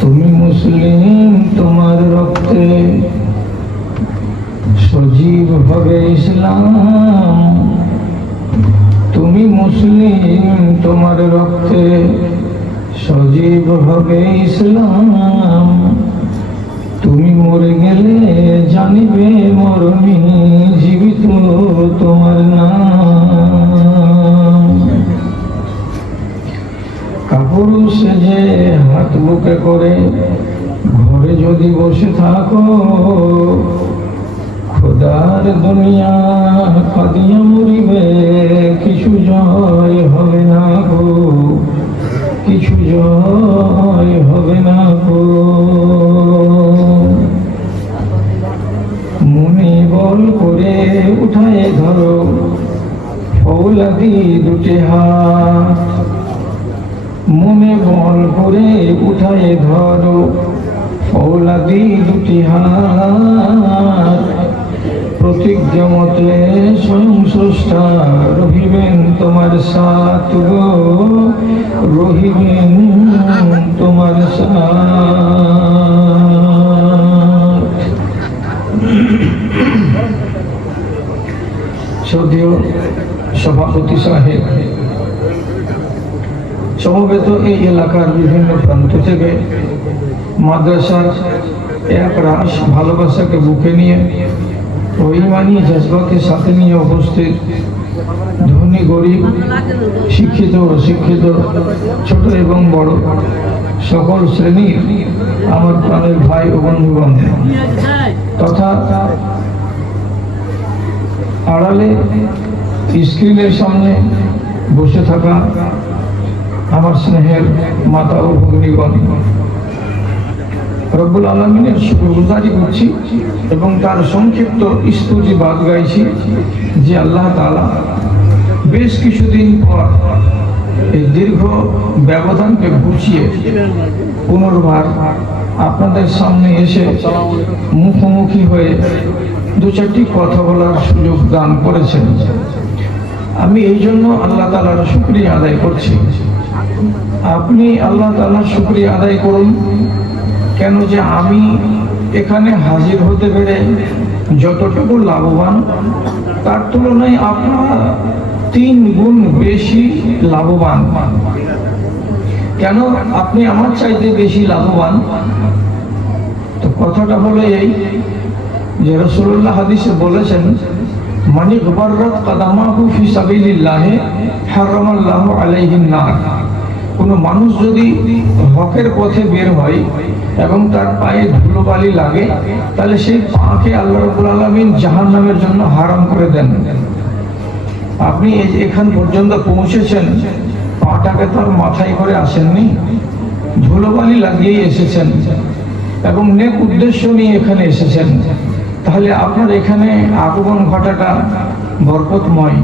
তুমি মুসলিম, তোমার রক্তে সজীব হবে ইসলাম। তুমি মুসলিম, তোমার রক্তে সজীব হবে ইসলাম। তুমি মরে গেলে জানিবে মরণী, জীবিত তোমার নাম। কাপড় সেজে হাত বুকে করে ঘরে যদি বসে থাকো, খোদার দুনিয়া কাঁদিয়া মরিবে, কিছু জয় হবে না গো, কিছু জয় হবে না গো। মনে বল করে উঠায় ধরো ফৌলাদি দুটি হাত। মনে বল করে উঠায় ধরো ফৌলাদি দুটি হাত। প্রতিজ্ঞা মতে স্বয়ং স্রষ্টা রহিবেন তোমার সাথ গো, রহিবেন তোমার সাথ। শ্রদ্ধেয় সভাপতি সাহেব, সমবেত এই এলাকার বিভিন্ন প্রান্ত থেকে মাদ্রাসার এক রাশ ভালোবাসাকে বুকে নিয়ে ও ইমানি জজবাকে সাথে নিয়ে উপস্থিত ধনী গরিব, শিক্ষিত অশিক্ষিত, ছোট এবং বড় সকল শ্রেণীর আমার প্রাণের ভাই ও বন্ধুগণ তথা আড়ালে স্ক্রিনের সামনে বসে থাকা আমার স্নেহের মাতা ও ভগ্নীগণ, রব্বুল আলামিনের শুকরগুজারি করছি এবং তার সংক্ষিপ্ত স্তুতি বাদ গাইছি যে আল্লাহ তাআলা বেশ কিছুদিন পর এই দীর্ঘ ব্যবধানকে ঘুচিয়ে পুনর্বার আপনাদের সামনে এসে মুখোমুখি হয়ে দু চারটি কথা বলার সুযোগ দান করেছেন। আমি এই জন্য আল্লাহ তাআলার শুকরিয়া আদায় করছি। আপনি আল্লাহ তাআলার শুকরিয়া আদায় করুন, কেন যে আমি এখানে হাজির হতে পেরে যতটুকু লাভবান তার তুলনায় আপনারা 3 গুণ বেশি লাভবান। কেন আপনি আমার চাইতে বেশি লাভবান? তো কথাটা হলো এই যে রাসূলুল্লাহ হাদিসে বলেছেন, মানি গবাররাত কাদামাহু ফি সাবিলিল্লাহ হারামাল্লাহু আলাইহিন নার। কোনো মানুষ যদি হকের পথে বের হয় এবং তার পায়ে ধুলোবালি লাগে, তাহলে সেই পাকে আল্লাহ রাব্বুল আলামিন জাহান্নামের জন্য হারাম করে দেন। আপনি এখান পর্যন্ত পৌঁছেছেন, পাটাকে তার মাথায় করে আসেননি, ধুলোবালি লাগিয়ে এসেছেন এবং নেক উদ্দেশ্য নিয়ে এখানে এসেছেন। তাহলে আপনার এখানে আগমন ঘটাটা বরকতময়।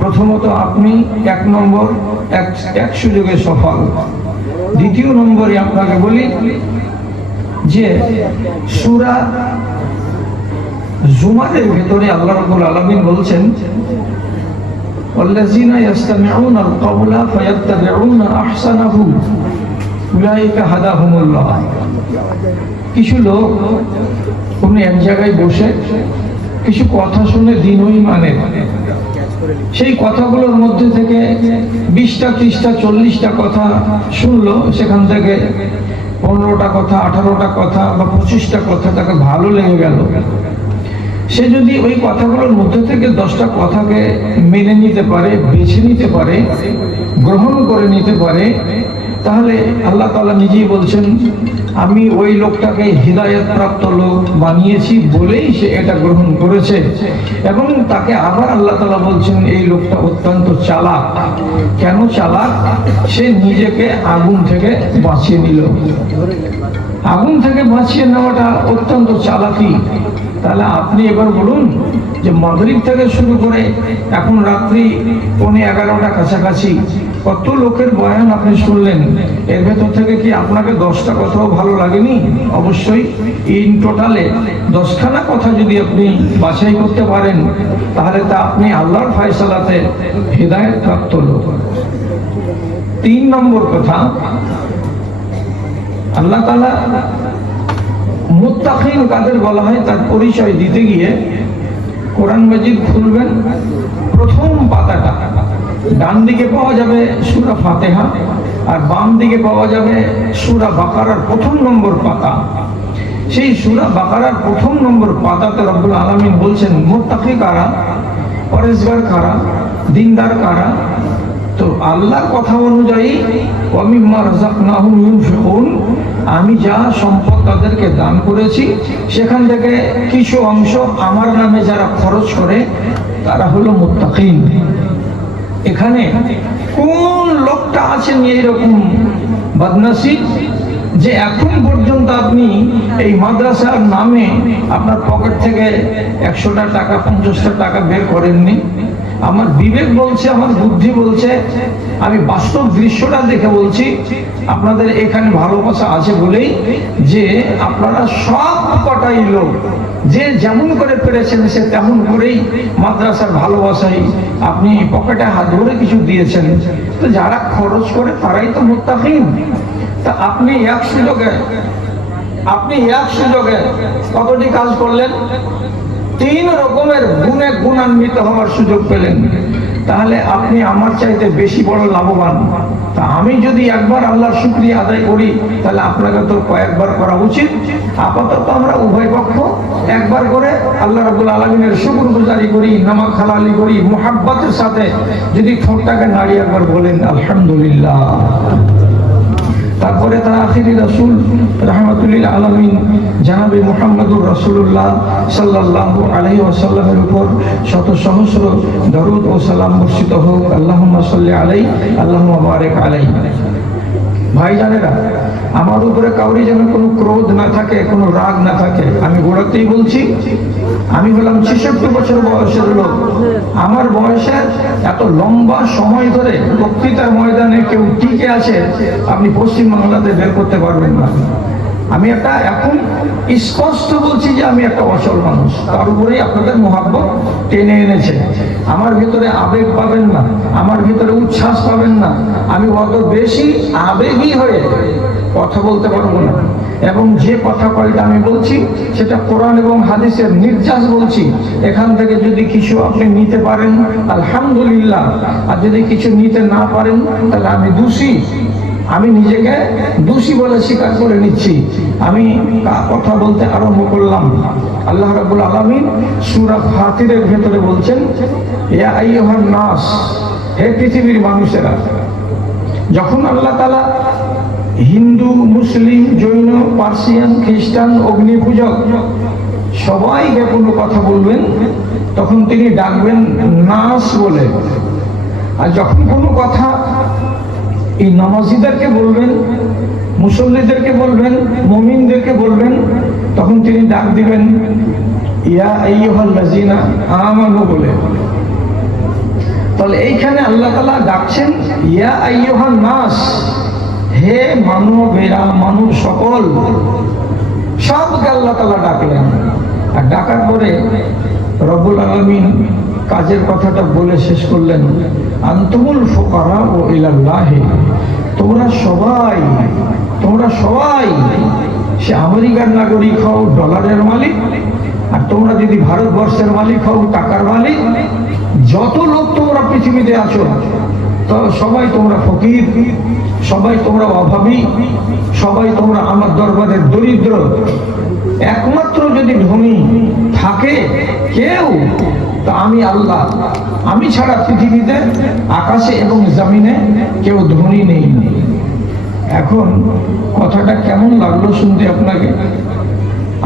প্রথমত আপনি 1 নম্বর এক সুযোগে সফল। দ্বিতীয় নম্বরে আপনাকে বলি যে সূরা জুমারের ভেতরে আল্লাহ রাব্বুল আলামিন বলছেন, ওয়াল্লাযিনা ইয়াসতামিউনা আল কাওলা ফায়াত্তাবিউনা আহসানাহু উলাইকা হাদাহুমুল্লাহ। কিছু লোক কোন এক জায়গায় বসে কিছু কথা শুনে দিনই মানে, সেই কথাগুলোর মধ্যে থেকে 20টা 30টা 40টা কথা শুনলো, সেখান থেকে 15টা কথা 18টা কথা বা 25টা কথা তাকে ভালো লেগে গেল। সে যদি ওই কথাগুলোর মধ্যে থেকে 10টা কথাকে মেনে নিতে পারে, বেছে নিতে পারে, গ্রহণ করে নিতে পারে, তাহলে আল্লাহ তাআলা নিজেই বলছেন, আমি ওই লোকটাকে হিদায়াত প্রাপ্ত লোক বানিয়েছি বলেই সে এটা গ্রহণ করেছে। এবং তাকে আবার আল্লাহ তাআলা বলছেন, এই লোকটা অত্যন্ত চালাক। কেন চালাক? সে নিজেকে আগুন থেকে বাঁচিয়ে নিল। আগুন থেকে বাঁচিয়ে নেওয়াটা অত্যন্ত চালাকি। তাহলে আপনি এবার বলুন যে মাগরিব থেকে শুরু করে এখন রাত্রি 11:15 কাছাকাছি কত লোকের বয়ান আপনি শুনলেন, এর ভেতর থেকে কি আপনাকে 10টা কথাও ভালো লাগেনি? অবশ্যই ইন টোটালে 10খানা কথা যদি আপনি বাছাই করতে পারেন, তাহলে তা আপনি আল্লাহর ফয়সালাতে হিদায়াত প্রাপ্ত লোক। 3 নম্বর কথা, আল্লাহ তাআলা মুত্তাকিন কাদের বলা হয় তার পরিচয় দিতে গিয়ে কোরআন মাজিদ খুলবেন, প্রথম পাতাটা ডান দিকে পাওয়া যাবে সূরা ফাতিহা, আর বাম দিকে পাওয়া যাবে সূরা বাকারার প্রথম নম্বর পাতা। সেই সূরা বাকারার প্রথম নম্বর পাতাতে রব্বুল আলামিন বলছেন মুত্তাকি কারা, পরেজগার কারা, দিনদার কারা। তো আল্লাহর কথা অনুযায়ী ওয়া মিম্মা রাযাকনাহুম ইউনফিকুন, আমি যা সম্পদ তাদেরকে দান করেছি সেখান থেকে কিছু অংশ আমার নামে যারা খরচ করে তারা হলো মুত্তাকিন। এখানে কোন লোকটা আছেন এইরকম বদনসিব যে এখন পর্যন্ত আপনি এই মাদ্রাসার নামে আপনার পকেট থেকে 100টা টাকা 50টা টাকা বের করেননি? আমার বিবেক বলছে, আমার বুদ্ধি বলছে, আমি বাস্তব দৃশ্যটা দেখে বলছি আপনাদের এখানে ভালোবাসা আছে বলেই যে আপনারা সব কটাই লোক যে যেমন করে পেরেছেন সে তেমন করেই মাদ্রাসার ভালোবাসাই আপনি পকেটে হাত ধরে কিছু দিয়েছেন। তো যারা খরচ করে তারাই তো মুত্তাকিন। তা আপনি এক সুযোগে কতটি কাজ করলেন? 3 রকমের গুণে গুণান্বিত হওয়ার সুযোগ পেলেন। তাহলে আপনি আমার চাইতে বেশি বড় লাভবান। তা আমি যদি একবার আল্লাহর শুকরিয়া আদায় করি তাহলে আপনাকে তো কয়েকবার করা উচিত। আপাতত আমরা উভয় পক্ষ একবার করে আল্লাহ রাব্বুল আলামিনের শুকরগুজারি করি, নামাজ হালালি করি, মুহাব্বতের সাথে যদি ঠোঁটটাকে নাড়িয়ে একবার বলেন আলহামদুলিল্লাহ। তারপরে তার আখিরি রাসূল রাহমাতুল আলামিন জনাবে মুহাম্মদুর রাসূলুল্লাহ সাল্লাল্লাহু আলাইহি ওয়াসাল্লামের উপর শত সহস্র দরুদ ও সালাম বর্ষিত হোক। আল্লাহুম্মা সাল্লি আলাইহি আল্লাহুম্মা বারিক আলাইহি। ভাইজানেরা, আমার উপরে কাউরি যেন কোনো ক্রোধ না থাকে, কোনো রাগ না থাকে। আমি গোড়াতেই বলছি, আমি হলাম 66 বছর বয়সের লোক। আমার বয়সের এত লম্বা সময় ধরে বক্তৃতার ময়দানে কেউ টিকে আছে আপনি পশ্চিমবাংলাতে বের করতে পারবেন না। আমি একটা এখন স্পষ্ট বলছি যে আমি একটা অচল মানুষ, তার উপরেই আপনাদের মহাব্বত টেনে এনেছে। আমার ভিতরে আবেগ পাবেন না, আমার ভিতরে উচ্ছ্বাস পাবেন না। আমি অত বেশি আবেগী হয়ে কথা বলতে পারবো না, এবং যে কথা কয়টা আমি বলছি সেটা কোরআন এবং হাদিসের নির্যাস বলছি। এখান থেকে যদি কিছু আপনি নিতে পারেন আলহামদুলিল্লাহ, আর যদি কিছু নিতে না পারেন তাহলে আমি দোষী। আমি নিজেকে দোষী বলে স্বীকার করে নিচ্ছি। আমি কথা বলতে আরম্ভ করলাম। আল্লাহ রাব্বুল আলামিন সূরা ফাতিরের ভেতরে বলছেন, ইয়া আইয়ুহান নাস, হে পৃথিবীর মানুষেরা। যখন আল্লাহ তাআলা হিন্দু, মুসলিম, জৈন, পার্সিয়ান, খ্রিস্টান, অগ্নি পূজক সবাইকে কোনো কথা বলবেন তখন তিনি ডাকবেন নাস বলে। আর যখন কোনো কথা এই নামাজিদেরকে বলবেন, মুসল্লিদেরকে বলবেন, মুমিনদেরকে বলবেন, তখন তিনি ডাক দিবেন ইয়া আইয়ুহাল্লাযিনা আমানু বলে। তাহলে এইখানে আল্লাহ তাআলা ডাকছেন ইয়া আইয়ুহান নাস, হে মানবেরা, মানব সকল, সবকে আল্লাহ তাআলা ডাকলেন। আর ডাকার পরে রব্বুল আলামিন কাজের কথাটা বলে শেষ করলেন, আনতুমুল ফুকারা ও ইলাল্লাহি, তোমরা সবাই সে আমেরিকার নাগরিক হও, ডলারের মালিক, আর তোমরা যদি ভারতবর্ষের মালিক হও, টাকার মালিক, যত লোক তোমরা পৃথিবীতে আছো তো সবাই তোমরা ফকির, সবাই তোমরা অভাবী, সবাই তোমরা আমার দরবারের দরিদ্র। একমাত্র যদি ধনী থাকে কেউ, তা আমি আল্লাহ। আমি ছাড়া পৃথিবীতে আকাশে এবং জমিনে কেউ ধনী নেই। এখন কথাটা কেমন লাগলো শুনতে আপনাকে?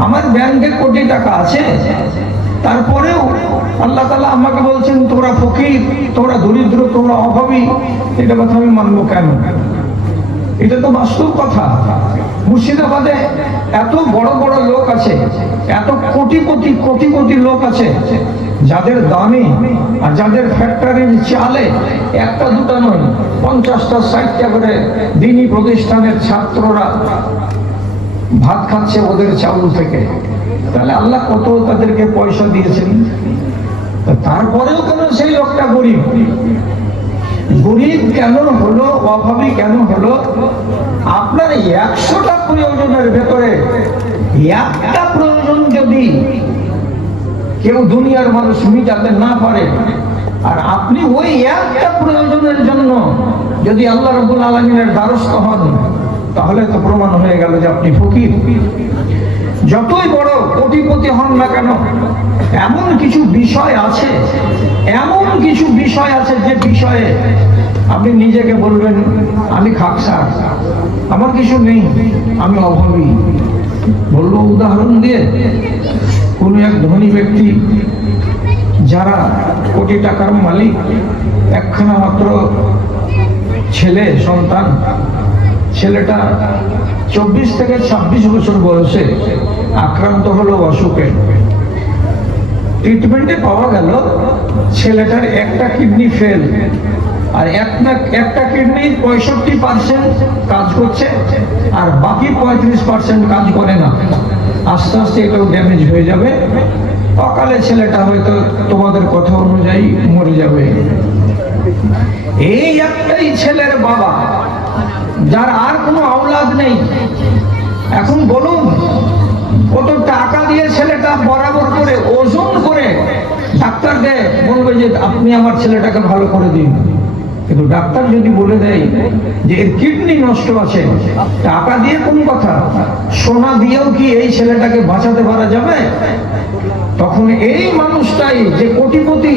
আমার ব্যাংকে কোটি টাকা আছে, তারপরেও আল্লাহ তাআলা আমাকে বলছেন তোমরা ফকির, তোমরা দরিদ্র, তোমরা অভাবী। এটা কথা আমি মানবো কেন? এটা তো বাস্তব কথা। মুর্শিদাবাদে এত বড় বড় লোক আছে, এত কোটি লোক আছে যাদের দামে আর যাদের ফ্যাক্টরির চালে একটা দুটা নয় 50টা 60টা করে দিনী প্রতিষ্ঠানের ছাত্ররা ভাত খাচ্ছে ওদের চাউল থেকে। তাহলে আল্লাহ কত তাদেরকে পয়সা দিয়েছেন। তারপরেও কেন সেই লোকটা গরিব? গরিব কেন হলো, অভাবী কেন হলো? আপনার 100টা প্রয়োজনের ভেতরে একটা প্রয়োজন যদি কেউ দুনিয়ার মানুষ মিটাতে না পারে, আর আপনি ওই একটা প্রয়োজনের জন্য যদি আল্লাহ রাব্বুল আলামিনের দ্বারস্থ হন, তাহলে তো প্রমাণ হয়ে গেল যে আপনি ফকির। যতই বড় কোটিপতি হন না কেন, এমন কিছু বিষয় আছে যে বিষয়ে আপনি নিজেকে বলবেন আমি খাকসার, আমার কিছু নেই, আমি অভাবী। বলবো উদাহরণ দিয়ে, কোন এক ধনী ব্যক্তি যারা কোটি টাকার মালিক, একখানা মাত্র ছেলে সন্তান, ছেলেটা 24 থেকে 26 বছর বয়সে আক্রান্ত হলো অসুখে। ট্রিটমেন্টে পাওয়া গেল ছেলেটার একটা কিডনি ফেল, আর একটা কিডনি 65% কাজ করছে, আর বাকি 35% কাজ করে না। আস্তে আস্তে এটাও ড্যামেজ হয়ে যাবে, অকালে ছেলেটা হয়তো তোমাদের কথা অনুযায়ী মরে যাবে। এই একটাই ছেলের বাবা, যার আর কোনো আওলাদ নেই। এখন বলুন, কত টাকা দিয়ে ছেলেটা বরাবর করে ওজন করে ডাক্তারকে বলবে যে আপনি আমার ছেলেটাকে ভালো করে দিন, কিন্তু ডাক্তার যদি বলে দেয় যে এর কিডনি নষ্ট আছে, টাকা দিয়ে কোন কথা, সোনা দিয়েও কি এই ছেলেটাকে বাঁচাতে পারা যাবে? তখন এই মানুষটাই যে কোটিপতি,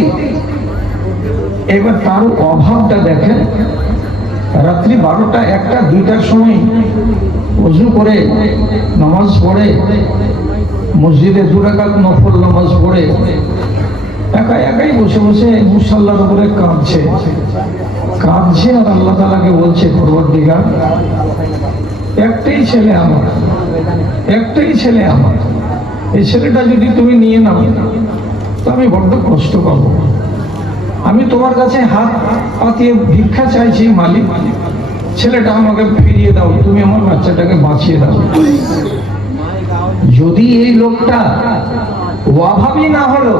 এবার তার অভাবটা দেখেন। রাত্রি 12টা, 1টা, 2টার সময় ওযু করে নামাজ পড়ে, মসজিদে 2 রাকাত নফল নামাজ পড়ে একাই বসে বসে মুসাল্লার উপরে কাঁদছে, আর আল্লাহ তাআলাকে বলছে, পরওয়ারদিগার, একটাই ছেলে আমার, এই ছেলেটা যদি তুমি নিয়ে নাও তো আমি বড্ড কষ্ট পাবো। আমি তোমার কাছে হাত পাতিয়ে ভিক্ষা চাইছি, মালিক, ছেলেটা আমাকে ফিরিয়ে দাও, তুমি আমার বাচ্চাটাকে বাঁচিয়ে দাও। যদি এই লোকটা অভাবী না হলো,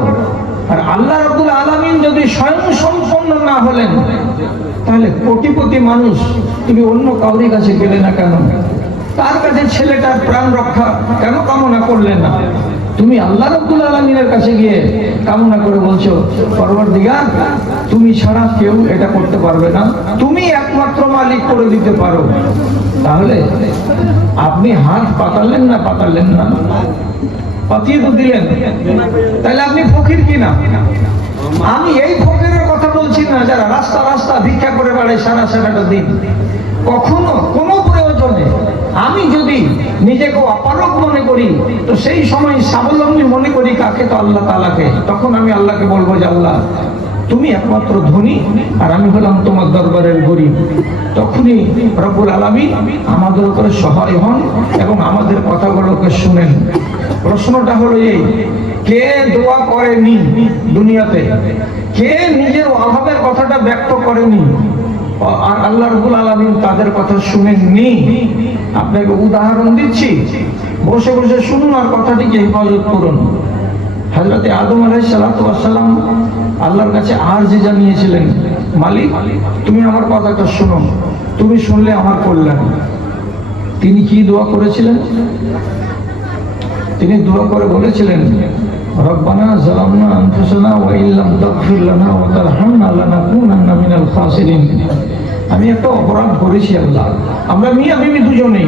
আর আল্লাহ রাব্বুল আলামিন যদি স্বয়ং সম্পন্ন না হলেন, তাহলে কোটিপতি মানুষ তুমি অন্য কাউরির কাছে গেলে না কেন? তার কাছে ছেলেটার প্রাণ রক্ষা কেন কামনা করলে না? তুমি আল্লাহ রাব্বুল আলামিনের কাছে গিয়ে কামনা করে বলছো, পরওয়ারদিগার, তুমি ছাড়া কেউ এটা করতে পারবে না, তুমি একমাত্র মালিক করে দিতে পারো। তাহলে আপনি হাত পাতালেন না? পাতিয়ে তো দিলেন, তাহলে আপনি ফকির কিনা? আমি এই ফকিরের কথা বলছি না যারা রাস্তা ভিক্ষা করে বেড়ায় সারাটা দিন। কখনো কোনো প্রয়োজনে আমি যদি নিজেকে অপারগ মনে করি, তো সেই সময় স্বাবলম্বী মনে করি কাকে? তো আল্লাহ তাআলাকে। তখন আমি আল্লাহকে বলবো যে আল্লাহ, তুমি একমাত্র ধনী, আর আমি হলাম তোমার দরবারের গরিব। তখনই রব্বুল আলামিন আমাদের উপরে সহায় হন এবং আমাদের কথাগুলোকে শুনেন। প্রশ্নটা হলো এই, কে দোয়া করেনি দুনিয়াতে? কে নিজের অভাবের কথাটা ব্যক্ত করেনি আর আল্লাহ রাব্বুল আলামিন তাদের কথা শুনেননি? আপনাকে উদাহরণ দিচ্ছি, বসে বসে শুনুন আর কথাটিকে হেফাজত করুন। হযরত আদম আলাইহিস সালাতু ওয়াস সালাম আল্লাহর কাছে আরজি জানিয়েছিলেন, মালিক, তুমি আমার কথাটা শোনো, তুমি শুনলে আমার কল্যাণ। তিনি কি দোয়া করেছিলেন? তিনি দোয়া করে বলেছিলেন, রব্বানা যালামনা আনফুসানা ওয়া ইল্লাম তাগফির লানা ওয়া তারহামনা লানাকুনান্না মিনাল খাসিরিন। আমি একটা অপরাধ করেছি আল্লাহ, আমরা মিয়া বিবি দুজনেই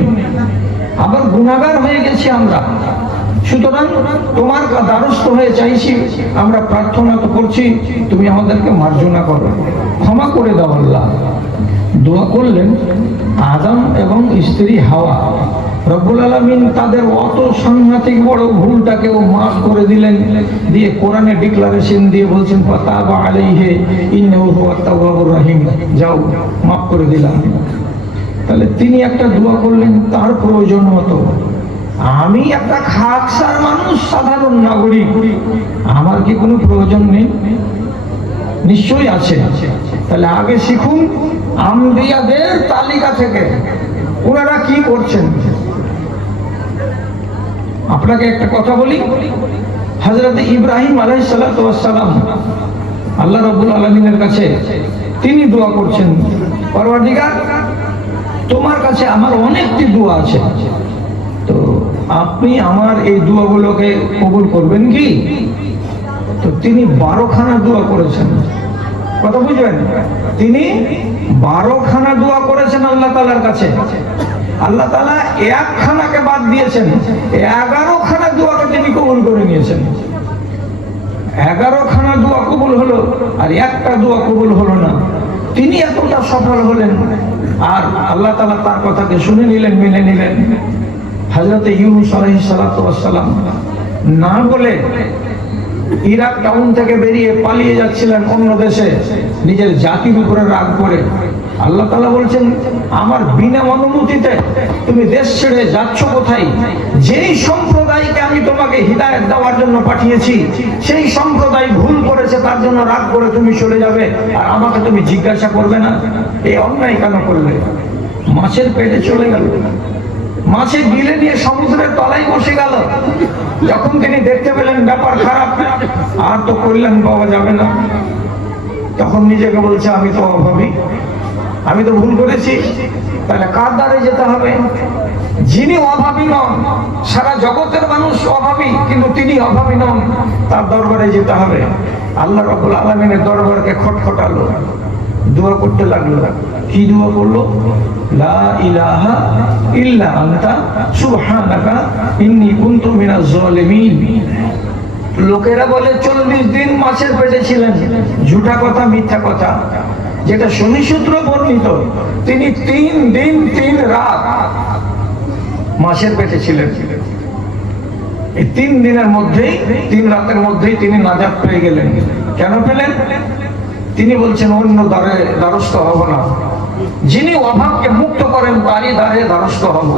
আবার গুনাহগার হয়ে গেছি আমরা। সুতরাং তোমার দ্বারস্থ হয়ে চাইছি, আমরা প্রার্থনা তো করছি, তুমি আমাদেরকে মার্জনা করো, ক্ষমা করে দাও আল্লাহ। দোয়া করলেন আদম এবং স্ত্রী হাওয়া। রব্বুল আলামিন তাদের অত সাংঘাতিক বড় ভুলটাকেও মাফ করে দিলেন, দিয়ে কোরআনে ডিক্লারেশন দিয়ে বলছেন, ফাতাবা আলাইহি ইন্নাহু হুয়াত তাওয়াবুর রহিম, যাও মাফ করে দিলাম। তাহলে তিনি একটা দোয়া করলেন তার প্রয়োজন মতো। আমি একটা খাকসার মানুষ, সাধারণ নাগরিক, আমার কি কোনো প্রয়োজন নেই? নিশ্চয়ই আছে। তাহলে আগে শিখুন আম্বিয়াদের তালিকা থেকে ওনারা কি করছেন। আপনাকে একটা কথা বলি, হযরত ইব্রাহিম আলাইহিস সালাতু ওয়াস সালাম আল্লাহ রাব্বুল আলামিনের কাছে তিনি দোয়া করছেন, পরওয়ারদিগার তোমার কাছে আমার অনেকটি দোয়া আছে, তো আপনি আমার এই দোয়াগুলোকে কবুল করবেন কি? তো তিনি 12খানা দোয়া করেছেন। কথা বুঝবেন, তিনি 12খানা দোয়া করেছেন আল্লাহ তাআলার কাছে। আল্লাহ তাআলা একখানাকে বাদ দিয়েছেন, 11খানা দোয়াকে তিনি কবুল করে নিয়েছেন। 11খানা দোয়া কবুল হলো আর একটা দোয়া কবুল হলো না। তিনি এতটা সফল হলেন আর আল্লাহ তাআলা তার কথাকে শুনে নিলেন, মেনে নিলেন। হযরত ইউনূস আলাইহিস সালাতু ওয়াস সালাম না বলে ইরাক টাউন থেকে বেরিয়ে পালিয়ে যাচ্ছিলেন অন্য দেশে, নিজের জাতির উপরে রাগ করে। আল্লাহ তাআলা বলছেন, আমার বিনা অনুমতিতে তুমি দেশ ছেড়ে যাচ্ছ কোথায়? যেই সম্প্রদায়কে আমি তোমাকে হিদায়াত দেওয়ার জন্য পাঠিয়েছি সেই সম্প্রদায় ভুল করেছে, তার জন্য রাগ করে তুমি চলে যাবে আর আমাকে তুমি জিজ্ঞাসা করবে না? এই অন্যায় কেন করলে? মাছের পেটে চলে গেল, মাছে গিলে নিয়ে সমুদ্রের তলায় বসে গেল। যখন তিনি দেখতে পেলেন ব্যাপার খারাপ, আর তো কল্যাণ পাওয়া যাবে না, তখন নিজেকে বলছে আমি তো অভাবী, আমি তো ভুল করেছি। তাহলে কার দ্বারে যেতে হবে? যিনি অভাবী নন, সারা জগতের মানুষ অভাবী কিন্তু তিনি অভাবী নন, তার দরবারে যেতে হবে। আল্লাহ রাব্বুল আলামিনের দরবারকে খটখটালো, দোয়া করতে লাগলো। কি দোয়া করলো? লা ইলাহা ইল্লা আনতা সুবহানাকা ইন্নী কুনতু মিনাজ জালিমিন। লোকেরা বলে 40 দিন মাছের পেটে ছিলেন, ঝুঠা কথা, মিথ্যা কথা। যেটা শনি সূত্র বর্ণিত, তিনি 3 দিন 3 রাত মাছের পেটে ছিলেন। এই 3 দিনের মধ্যেই, 3 রাতের মধ্যেই তিনি নাজাত পেয়ে গেলেন। কেন পেলেন? তিনি বলছেন অন্য দ্বারস্থ হব না, যিনি অভাবকে মুক্ত করেন তারই দ্বারে দ্বারস্থ হব।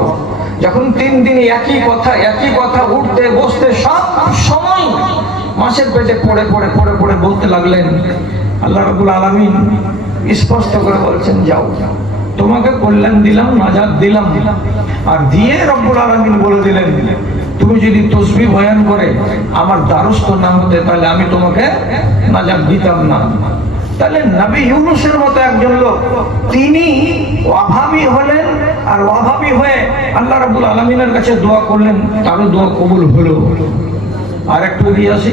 যখন 3 দিনে একই কথা উঠতে বসতে সব সময় মাছের পেটে পড়ে পড়ে পড়ে পড়ে বলতে লাগলেন, আল্লাহ রাব্বুল আলামিন স্পষ্ট করে বলছেন, যাও, তোমাকে কল্যাণ দিলাম, নাজাত দিলাম। আর দিয়ে রব্বুল আলামিন বলে দিলেন, তুমি যদি তসবিহ বয়ান করে আমার দ্বারস্থ না হতে তাহলে আমি তোমাকে নাজাত দিতাম না। তাহলে নবী ইউনূসের মতো একজন লোক, তিনি অভাবী হলেন আর অভাবী হয়ে আল্লাহ রাব্বুল আলামিনের কাছে দোয়া করলেন, তারও দোয়া কবুল হলো। আর একটু দিয়ে আসি,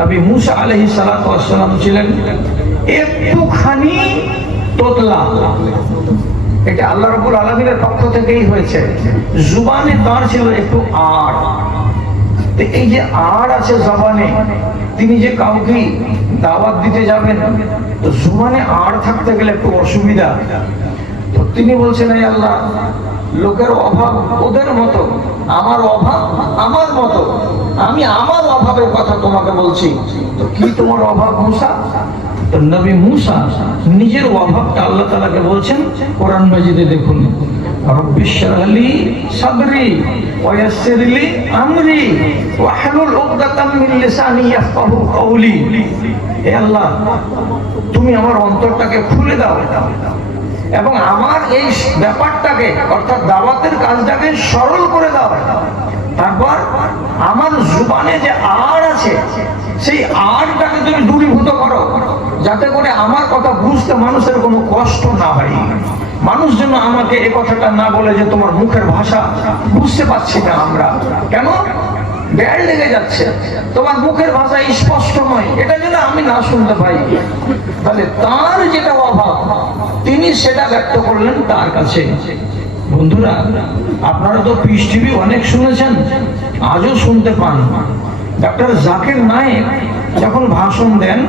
নবী মূসা আলাইহিস সালাতু ওয়াস সালাম ছিলেন একটুখানি তোতলা। এটা আল্লাহ রাব্বুল আলামিনের পক্ষ থেকেই হয়েছে। জুবানে তার ছিল একটু আড়। এই যে আড় আছে জবানে, তিনি যে কাউকে দাওয়াত দিতে যাবেন, তো জুবানে আড় থাকতে গেলে একটু অসুবিধা। তো তিনি বলছেন, এই আল্লাহ, লোকের অভাব ওদের মতো, আমার অভাব আমার মতো, আমি আমার অভাবের কথা তোমাকে বলছি। তো কি তোমার অভাব মূসা? তো নবী মূসা নিজের অভাবটা আল্লাহ তাআলাকে বলছেন কোরআন মাজিদে। দেখুন, রব্বিশ শরহ লি সাদরি ওয়া ইয়াসসির লি আমরি ওয়াহলুল উকদাতাম মিন লিসানি ইয়াফকাহু কওলি। হে আল্লাহ, তুমি আমার অন্তরটাকে খুলে দাও এবং আমার এই ব্যাপারটাকে, অর্থাৎ দাওয়াতের কাজটাকে সরল করে দাও। তারপর আমার জুবানে যে আড় আছে সেই আড়টাকে তুমি দূরীভূত করো, যাতে করে আমার কথা বুঝতে মানুষের কোনো কষ্ট না হয়। মানুষ যেন আমাকে এই কথাটা না বলে যে তোমার মুখের ভাষা বুঝতে পারছি না আমরা, কেন ব্যাড লেগে যাচ্ছে, তোমার মুখের ভাষা স্পষ্ট নয়, এটা যেন আমি না শুনতে পাই। তাহলে তার যেটা অভাব তিনি সেটা ব্যক্ত করলেন তার কাছে। বন্ধুরা, আপনারা তো পিস টিভি অনেক শুনেছেন, আজও শুনতে পান। ডক্টর জাকির নায়েক যখন ভাষণ দেন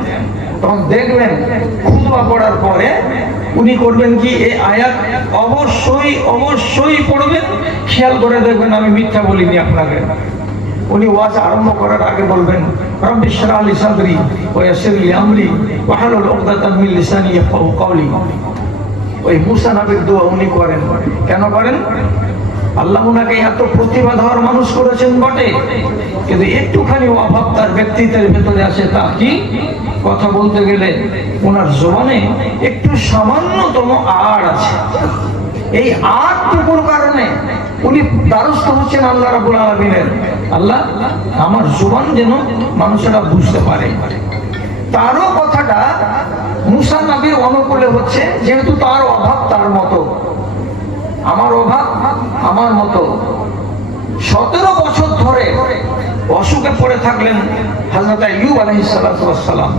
তখন দেখবেন খুতবা পড়ার পরে উনি করবেন কি, এই আয়াত অবশ্যই পড়বেন। খেয়াল করে দেখবেন আমি মিথ্যা বলিনি আপনাকে। উনি ওয়াজ আরম্ভ করার আগে বলবেন, রব্বিশ শরহ লি সাদরি ওয়া ইয়াসসির লি আমরি ওয়াহলুল উকদাতাম মিন লিসানি ইয়াফকাহু কওলি। ওই মূসা নবীর দোয়া উনি করেন। কেন করেন? আল্লাহ উনাকে এত প্রতিভাধর মানুষ করেছেন বটে, কিন্তু একটুখানি অভাব তার ব্যক্তিত্বের ভেতরে আছে। তা কি? কথা বলতে গেলে ওনার জবানে একটু সামান্যতম আড় আছে। এই আড়টুকুর কারণে উনি দ্বারস্থ হচ্ছেন আল্লাহ রাব্বুল আলামিনের। আল্লাহ, আমার জবান যেন মানুষেরা বুঝতে পারে। তারও কথাটা মুসা নবীর অনুকূলে হচ্ছে, যেহেতু তার অভাব তার মতো, আমার অভাব আমার মতো। 17 বছর ধরে অসুখে পড়ে থাকলেন হযরত আইয়ুব আলাইহিস সালাম।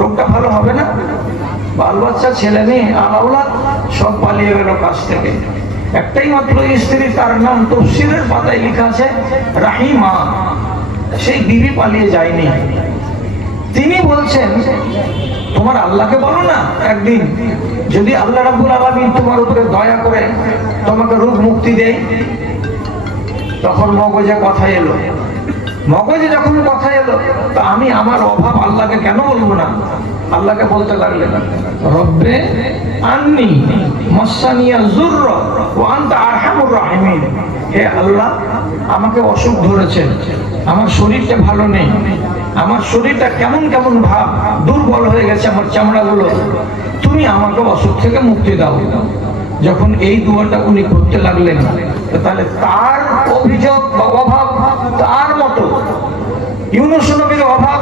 রোগটা ভালো হবে না, বাল বাচ্চা ছেলে মেয়ে আলাউলাদ সব পালিয়ে গেল কাছ থেকে। একটাই মাত্র স্ত্রী, তার নাম তাফসীরের পাতায় লেখা আছে রাহিমা, সেই বিবি পালিয়ে যায়নি। তিনি বলছেন তোমার আল্লাহকে বলো না, একদিন যদি আল্লাহ রাব্বুল আলামিন তোমার উপরে দয়া করে তোমাকে রোগ মুক্তি দেয়। তখন মগজে কথা এলো, মগজে যখন কথা এলো, তো আমি আমার অভাব আল্লাহকে কেন বলবো না? আল্লাহকে বলতে লাগলেন রব্বে আন্নি মাসানিয়া যুরর ওয়া আনতা আরহামুর রাহিমিন। হে আল্লাহ, আমাকে অসুখ ধরেছে, আমার শরীরটা ভালো নেই, আমার শরীরটা কেমন কেমন ভাব, দুর্বল হয়ে গেছে আমার চামড়াগুলো, তুমি আমাকে অসুখ থেকে মুক্তি দাও। যখন এই দোয়াটা উনি করতে লাগলেন, তাহলে তার অভিযোগ বা অভাব তার মতো, ইউনূস নবীর অভাব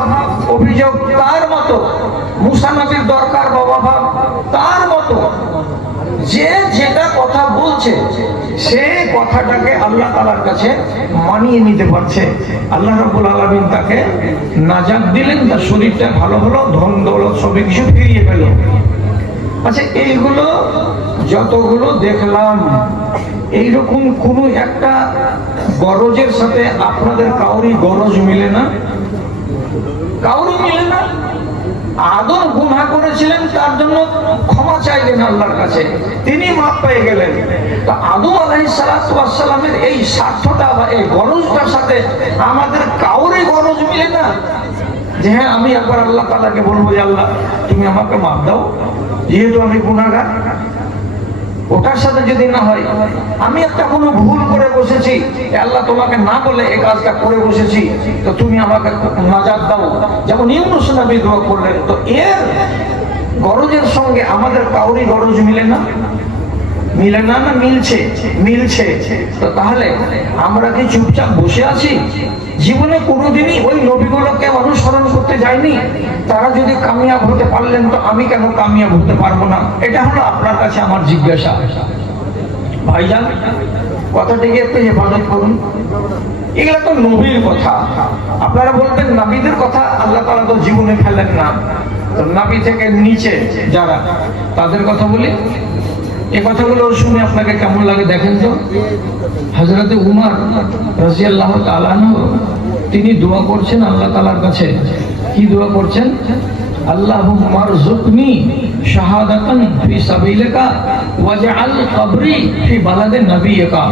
অভিযোগ তার মতো, মুসা নবীর দরকার বা অভাব তার মতো। যে যেটা কথা বলছে সে কথাটাকে আল্লাহ তাআলার কাছে মানিয়ে নিতে পারছে। আল্লাহ রাব্বুল আলামিন তাকে নাজাত দিলেন, তার শরীরটা ভালো হলো, ধন দৌলত সব কিছু ফিরিয়ে পেল। আচ্ছা, এইগুলো যতগুলো দেখলাম, এইরকম কোন একটা গরজের সাথে আপনাদের কাউরি গরজ মিলে না? কাউরি মিলে না। আদম গুনাহ করেছিলেন, তার জন্য ক্ষমা চাইলেন আল্লাহর কাছে, তিনি মাফ পেয়ে গেলেন। তো আদম আলাইহিস সালামের এই স্বার্থটা বা এই গরজটার সাথে আমাদের কাউরি গরজ মিলে না, যে হ্যাঁ আমি একবার আল্লাহ তাআলাকে বলবো যে আল্লাহ তুমি আমাকে মাফ দাও, যেহেতু আমি গুনাহগার। ওটার সাথে যদি না হয়, আমি একটা কোনো ভুল করে বসেছি, আল্লাহ তোমাকে না বলে এই কাজটা করে বসেছি, তো তুমি আমাকে নাজাত দাও, যেমন ইউনূস নবী দোয়া করলেন। তো এর গরজের সঙ্গে আমাদের কাউরি গরজ মিলে না? মিলে না? না মিলছে? মিলছে। তো তাহলে আমরা কি চুপচাপ বসে আছি? জীবনে কোনোদিনই ওই নবীগুলোকে অনুসরণ করতে যায়নি? তারা যদি কামিয়াব হতে পারলেন, তো আমি কেন কামিয়াব হতে পারবো না? এটা হলো আপনার কাছে আমার জিজ্ঞাসা। ভাইজান, কথাটিকে একটু হেফাজত করুন। এগুলা তো নবীর কথা। আপনারা বলবেন নবীদের কথা আল্লাহ তাআলা তো জীবনে ফেলেন না, তো নবী থেকে নিচে যারা, তাদের কথা বলি। এই কথাগুলো শুনে আপনাকে কেমন লাগে দেখেন তো। হযরত উমর রাদিয়াল্লাহু তাআলা আনহু তিনি দোয়া করছেন আল্লাহ তাআলার কাছে। কি দোয়া করছেন? আল্লাহুম্মা মারযুকনি শাহাদাতান ফি সাবিলিকা ওয়াজআল কবরি ফি বালাদে নবিয়িকা।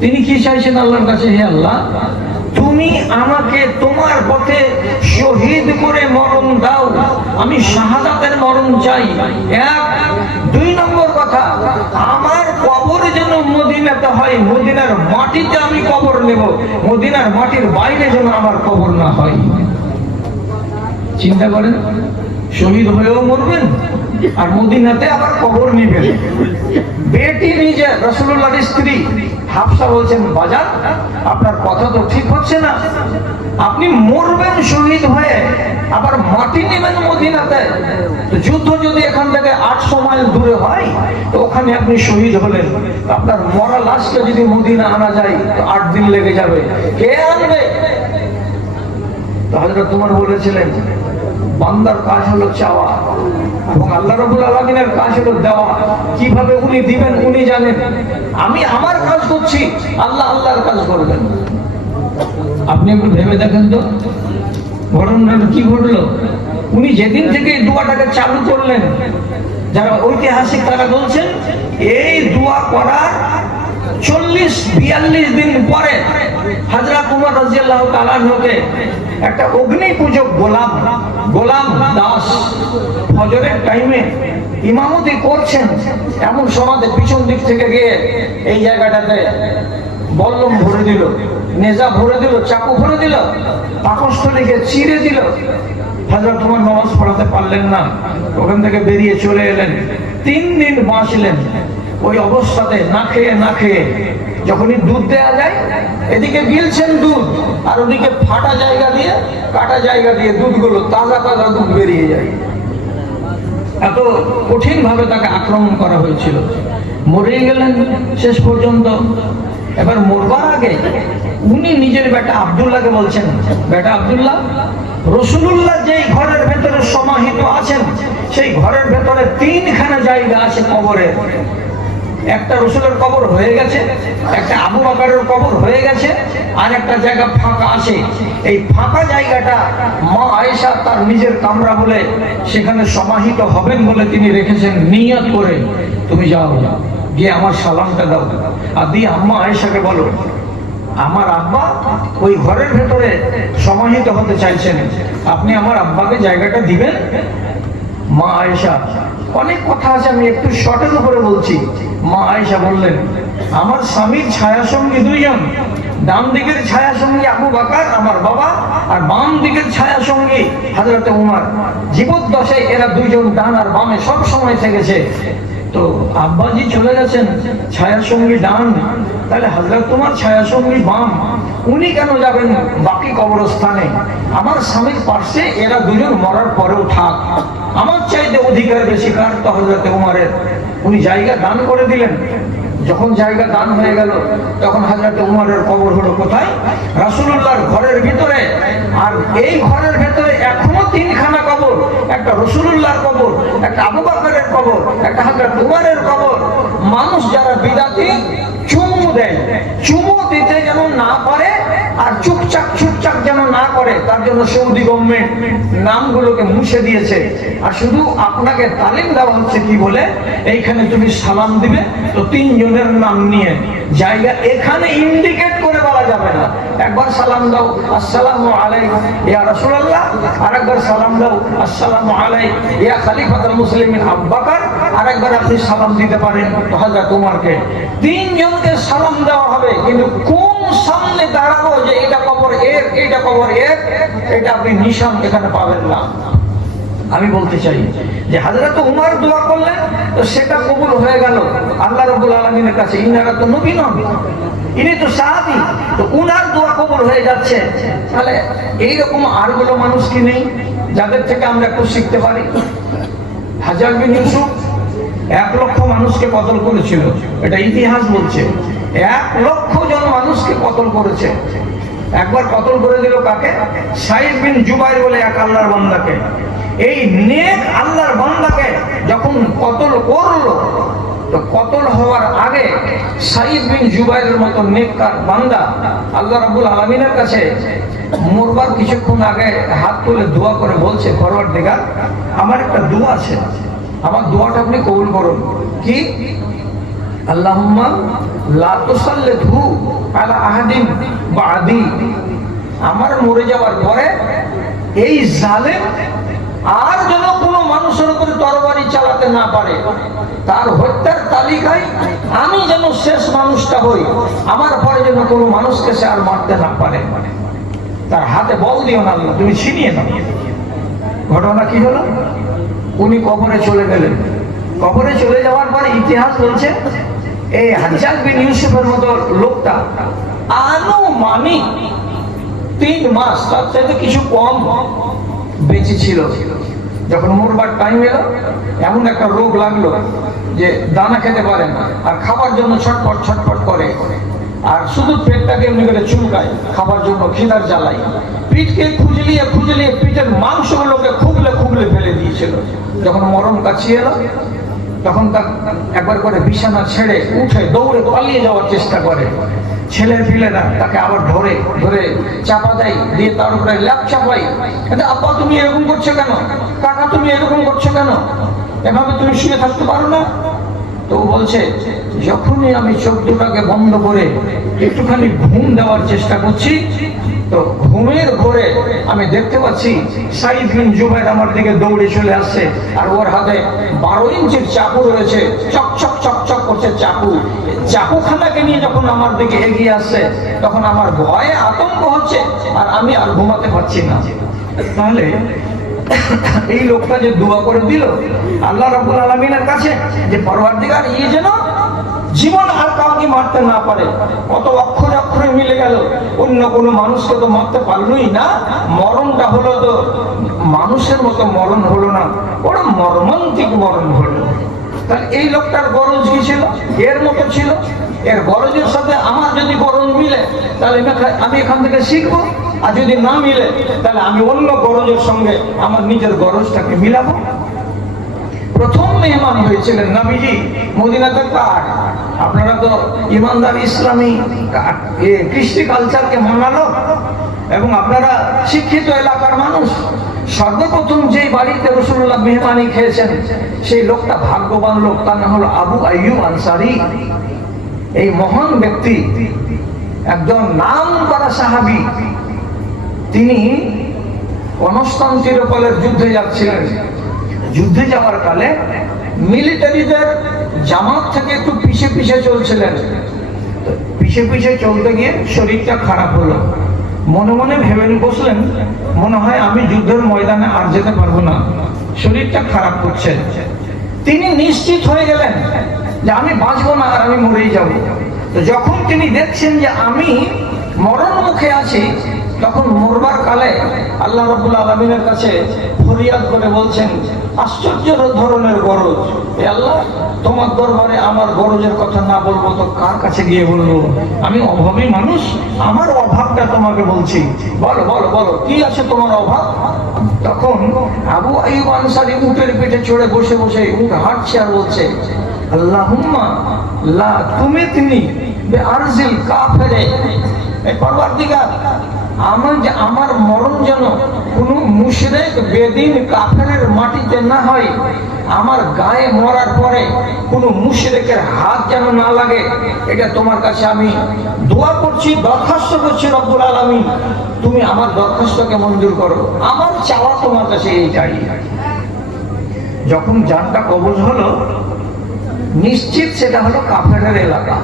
তিনি কি চাইছেন আল্লাহর কাছে? হে আল্লাহ, তুমি আমাকে তোমার পথে শহীদ করে মরণ দাও, আমি শাহাদাতের মরণ চাই। এক। 2 নম্বর কথা, আমার কবর যেন মদিনাতে হয়, মদিনার মাটিতে আমি কবর নেব, মদিনার মাটির বাইরে যেন আমার কবর না হয়। চিন্তা করেন, শহীদ হয়েও মরবেন আর মদিনাতে আবার কবর নেবেন। বেটি নিজে রাসূলুল্লাহর স্ত্রী হাফসা বলছেন, বাজার আপনার কথা তো ঠিক হচ্ছে না, আপনি মরবেন শহীদ হয়ে, আবার মাটি নেবেন মদিনাতে। যুদ্ধ যদি এখান থেকে 800 মাইল দূরে হয়, তো ওখানে আপনি শহীদ হলেন, আপনার মরা লাশকে যদি মদিনা আনা যায় তো 8 দিন লেগে যাবে, কে আনবে? তো হযরত ওমর বলেছিলেন, বান্দার কাজ হলো চাওয়া এবং আল্লাহ রাব্বুল আলামিনের কাজ হলো দেওয়া। কিভাবে উনি দিবেন উনি জানেন, আমি আমার কাজ করছি, আল্লাহ আল্লাহর কাজ করবেন। আপনি একটু ভেবে দেখেন তো ঘটনাটা কি ঘটলো। উনি যেদিন থেকে এই দোয়াটাকে চালু করলেন, যারা ঐতিহাসিক তারা বলছেন এই দোয়া করার 40-42 দিন পরে হযরত ওমর রাদিয়াল্লাহু তাআলা আনহুকে একটা অগ্নি পূজক গোলাম দাস ফজরের টাইমে ইমামতি করছেন, এমন সময় পিছন দিক থেকে গিয়ে এই জায়গাটাতে বল্লম ভরে দিল, নেজা ভরে দিল, চাকু ভরে দিল, পাকস্থলীকে চিরে দিল। হযরত ওমর নামাজ পড়াতে পারলেন না, ওখান থেকে বেরিয়ে চলে এলেন। 3 দিন বাঁচলেন ওই অবস্থাতে, না খেয়ে। যখনই দুধ দেয়া যায়, এদিকে গিলছেন দুধ, আর ওদিকে কাটা জায়গা দিয়ে দুধগুলো তাজা দুধ বেরিয়ে যায়। এত কঠিন ভাবে তাকে আক্রমণ করা হয়েছিল, মরে গেলেন শেষ পর্যন্ত। এবার মরবার আগে উনি নিজের বেটা আব্দুল্লাহকে বলছেন, বেটা আব্দুল্লাহ, রাসূলুল্লাহ যেই ঘরের ভেতরে সমাহিত আছেন সেই ঘরের ভেতরে 3খানা জায়গা আছে কবরের। একটা রসুলের কবর হয়ে গেছে, একটা আবু বকরের কবর হয়ে গেছে, আর একটা জায়গা ফাঁকা আছে। এই ফাঁকা জায়গাটা মা আয়েশা তার নিজের কামরা বলে সেখানে সমাহিত হবেন বলে তিনি রেখেছেন নিয়ত করে। তুমি যাও, গিয়ে আমার সালামটা দাও, আর দিয়ে আম্মা আয়েশাকে বলো আমার আব্বা ওই ঘরের ভেতরে সমাহিত হতে চাইছেন, আপনি আমার আব্বাকে জায়গাটা দিবেন। মা আয়েশা, অনেক কথা আছে, আমি একটু শর্টের উপরে বলছি। মা আয়েশা বললেন, আমার স্বামীর ছায়া সঙ্গী 2জন, ডান দিকের ছায়া সঙ্গী আবু বকর আমার বাবা, আর বাম দিকের ছায়া সঙ্গী হযরত উমর। জীবদ্দশায় এরা 2জন ডান আর বামে সব সময় থেকেছে। তো আব্বাজি চলে গেছেন, ছায়া সঙ্গী ডান, তাহলে হযরত উমর ছায়া সঙ্গী বাম, উনি কেন যাবেন বাকি কবরস্থানে? আমার স্বামীর পাশে এরা 2জন মরার পরেও থাক, আমার চাইতে অধিকার বেশি কার? তো হযরত উমরের। উনি জায়গা দান করে দিলেন। যখন জায়গা দান হয়ে গেল তখন হযরত উমরের কবর হলো কোথায়? রাসূলুল্লাহর ঘরের ভিতরে। আর এই ঘরের ভিতরে এখনো 3খানা কবর, একটা রাসূলুল্লাহর কবর, একটা আবু বকরের কবর, একটা হযরত উমরের কবর। মানুষ যারা বিদাতি চুমু দেয়, চুমু দিতে যেন না পারে আর চুপচাপ যেন না করে, তার জন্য সৌদি গভর্নমেন্ট নামগুলোকে মুছে দিয়েছে। আর শুধু আপনাকে তালিম দেওয়া হচ্ছে কি বলে, এইখানে তুমি সালাম দিবে তো 3 জনের নাম নিয়ে, জায়গা এখানে ইন্ডিকেট করে বলা যাবে না। একবার সালাম দাও আসসালামু আলাইকুম ইয়া রাসূলুল্লাহ, আরেকবার সালাম দাও আসসালামু আলাইকুম ইয়া খলিফাতুল মুসলিমিন আবু বকর, আরেকবার আপনি সালাম দিতে পারেন হযরত উমরকে। 3 জনকে সালাম দেওয়া হবে, কিন্তু কোন সামনে দাঁড়াবো যে এটা কবর এর, এটা কবর এর, এটা আপনি নিশান এখানে পাবেন না। আমি বলতে চাই যে হযরত উমর দোয়া করলেন তো সেটা কবুল হয়ে গেল আল্লাহ রাব্বুল আলামিনের কাছে। ইনারা তো নবী নন, ইনি তো সাহাবী, তো উনার দোয়া কবুল হয়ে যাচ্ছে। তাহলে এইরকম আরগুলো মানুষ কি নেই যাদের থেকে আমরা একটু শিখতে পারি? হাজ্জাজ বিন ইউসুফ 1 লক্ষ মানুষকে কতল করেছিল, এটা ইতিহাস বলছে। 1 লক্ষ জন মানুষকে কতল করেছে। একবার কতল করে দিল কাকে? সাইদ বিন জুবাইর বলে এক আল্লাহর বান্দাকে। এই নেক আল্লাহর বান্দাকে যখন কতল করলো, তো কতল হওয়ার আগে সাইদ বিন জুবাইরের মতো নেককার বান্দা আল্লাহ রাব্বুল আলামিনের কাছে মরবার কিছুক্ষণ আগে হাত তুলে দোয়া করে বলছে, পরওয়ারদিগার, আমার একটা দোয়া আছে, আমার দোয়াটা আপনি কবুল করুন। কি? আল্লাহুম্মা লা তুসাল্লিতহু আলা আহাদিন বাদি, আমার মরে যাওয়ার পরে এই জালেম আর যেন কোনো মানুষের উপরে তরবারি চালাতে না পারে, তার হত্যার তালিকায় আমি যেন শেষ মানুষটা হই, আমার পরে যেন কোনো মানুষকে সে আর মারতে না পারে। তার হাতে বল দিও না আল্লাহ, তুমি ছিনিয়ে নাও। ঘটনা কি হলো? উনি কবরে চলে গেলেন। কবরে চলে যাওয়ার পরে ইতিহাস বলছে এই হাজ্জাজ বিন ইউসুফের মতো লোকটা আনুমানিক 3 মাস, তার চাইতে কিছু কম বেঁচে ছিল। যখন মরবার টাইম এলো, এমন একটা রোগ লাগলো যে দানা খেতে পারে না, আর খাবার জন্য ছটফট করে, আর শুধু পেটটাকে এমনি করে চুলকায় খাবার জন্য, খিদার জ্বালায়। পিঠকে খুজলিয়ে পিঠের মাংসগুলোকে খুবলে ফেলে দিয়েছিল। যখন মরণ কাছিয়ে এলো তখন তা একবার করে বিছানা ছেড়ে উঠে দৌড়ে পালিয়ে যাওয়ার চেষ্টা করে। ছেলে ফিলেরা তাকে আবার ধরে চাপা দেয়, দিয়ে তার উপরে ল্যাপ চাপাই, আব্বা তুমি এরকম করছো কেন, কাকা তুমি এরকম করছো কেন, এভাবে তুমি শুয়ে থাকতে পারো না? তো বলছে, যখনই আমি চোখ দুটাকে বন্ধ করে একটুখানি ঘুম দেওয়ার চেষ্টা করছি, তো ঘুমের ঘরে আমি দেখতে পাচ্ছি সাইদ বিন জুবাইর আমার দিকে দৌড়ে চলে আসছে, আর ওর হাতে 12 ইঞ্চির চাকু রয়েছে, চকচক করছে চাকুখানাকে নিয়ে যখন আমার দিকে এগিয়ে আসছে, তখন আমার ভয়ে আতঙ্ক হচ্ছে, আর আমি আর ঘুমাতে পারছি না। তাহলে এই লোকটা যে দোয়া করে দিল আল্লাহ রাব্বুল আলামিনের কাছে যে পরওয়ারদিগার, যেন জীবন আর কাউকে মারতে না পারে, কত অক্ষরে অক্ষরে মিলে গেল, অন্য কোনো মানুষকে তো মারতে পারলোই না, মরণটা হলো তো মানুষের মতো মরণ হলো না, ওরা মর্মান্তিক মরণ হলো। তাহলে এই লোকটার গরজ কি ছিল? এর মতো ছিল। এর গরজের সাথে আমার যদি গরজ মিলে তাহলে আমি এখান থেকে শিখবো, আর যদি না মিলে তাহলে আমি অন্য গরজের সঙ্গে আমার নিজের গরজটাকে মিলাবো। প্রথম মেহমান হয়েছিলেন নবীজি মদিনাতে কার? আপনারা তো ইমানদার ইসলামী কৃষ্টি কালচারকে মানালো এবং আপনারা শিক্ষিত এলাকার মানুষ। সর্বপ্রথম যে বাড়িতে রাসূলুল্লাহ মেহমানি খেয়েছেন সেই লোকটা ভাগ্যবান লোক, তার নাম হলো আবু আইয়ুব আনসারী। এই মহান ব্যক্তি একজন নাম করা সাহাবী। তিনি কনস্টান্টিনোপলের যুদ্ধে যাচ্ছিলেন। যুদ্ধে যাওয়ার কালে মিলিটারিদের জামাত থেকে একটু পিছে পিছে চলছিলেন। পিছে পিছে চলতে গিয়ে শরীরটা খারাপ হলো। মনে মনে ভেবে বসলেন, মনে হয় আমি যুদ্ধের ময়দানে আর যেতে পারবো না, শরীরটা খারাপ করছে। তিনি নিশ্চিত হয়ে গেলেন যে আমি বাঁচবো না, আর আমি মরেই যাব। তো যখন তিনি দেখছেন যে আমি মরণ মুখে আছি, তখন মরবার কালে আল্লাহ রাব্বুল আলামিনের কাছে ফরিয়াদ করে বলছেন, আশ্চর্য ধরনের গরজ, এ আল্লাহ, তোমার দরবারে আমার গরজের কথা না বলবো তো কার কাছে গিয়ে বলবো? আমি অভাবী মানুষ, আমার অভাবটা তোমাকে বলছি, বলো বলো বলো কি আছে তোমার অভাব? তখন আবু আইয়ুব আনসারী উটের পিঠে চড়ে বসে বসে উট হাঁটছে আর বলছে, আল্লাহুম্মা লা তুমিতনি বিআরজিল কাফিরে, এই পরওয়ারদিগার, আমার মরণ যেন কোনো মুশরিক বেদিন কাফেরের মাটিতে না হয়, আমার গায়ে মরার পরে কোনো মুশরিকের হাত যেন না লাগে, এটা তোমার কাছে আমি দোয়া করছি, দরখাস্ত করছি রব্বুল আলামিন, তুমি আমার দরখাস্তকে মঞ্জুর করো, আমার চাওয়া তোমার কাছে এইটাই। যখন জানটা কবজ হলো, নিশ্চিত সেটা হলো কাফেরের এলাকা।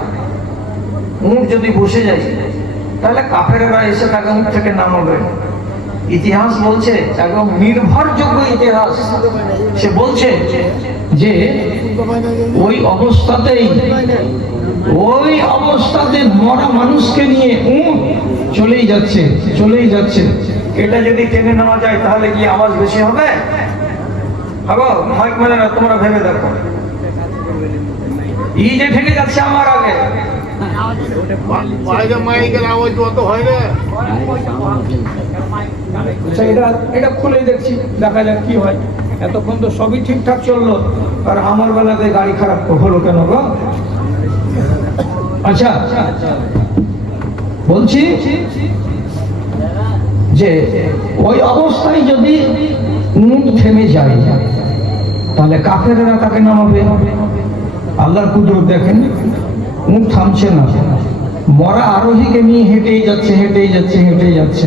উট যদি বসে যায় তাহলে কাফেরেরা এসে তাকে উট থেকে নামাবে। ইতিহাস বলছে, একদম নির্ভরযোগ্য ইতিহাস, সে বলছে যে ওই অবস্থাতে মরা মানুষকে নিয়ে উট চলেই যাচ্ছে। এটা যদি টেনে নেওয়া যায় তাহলে কি আওয়াজ বেশি হবে? মাইক মানে না, তোমরা ভেবে দেখো, এই যে ঠেকে যাচ্ছে আমার আগে, এটা খুলে দেখছি, দেখা যাক কি হয়। এতক্ষণ তো সবই ঠিকঠাক চললো, আর আমার বেলাতে গাড়ি খারাপ হলো কেন গো? আচ্ছা, বলছি যে ওই অবস্থায় যদি উট থেমে যায় তাহলে কাফেরেরা তাকে নামাবে। আল্লাহর কুদরত দেখেন, উট থামছে না, মরা আরোহীকে নিয়ে হেঁটেই যাচ্ছে।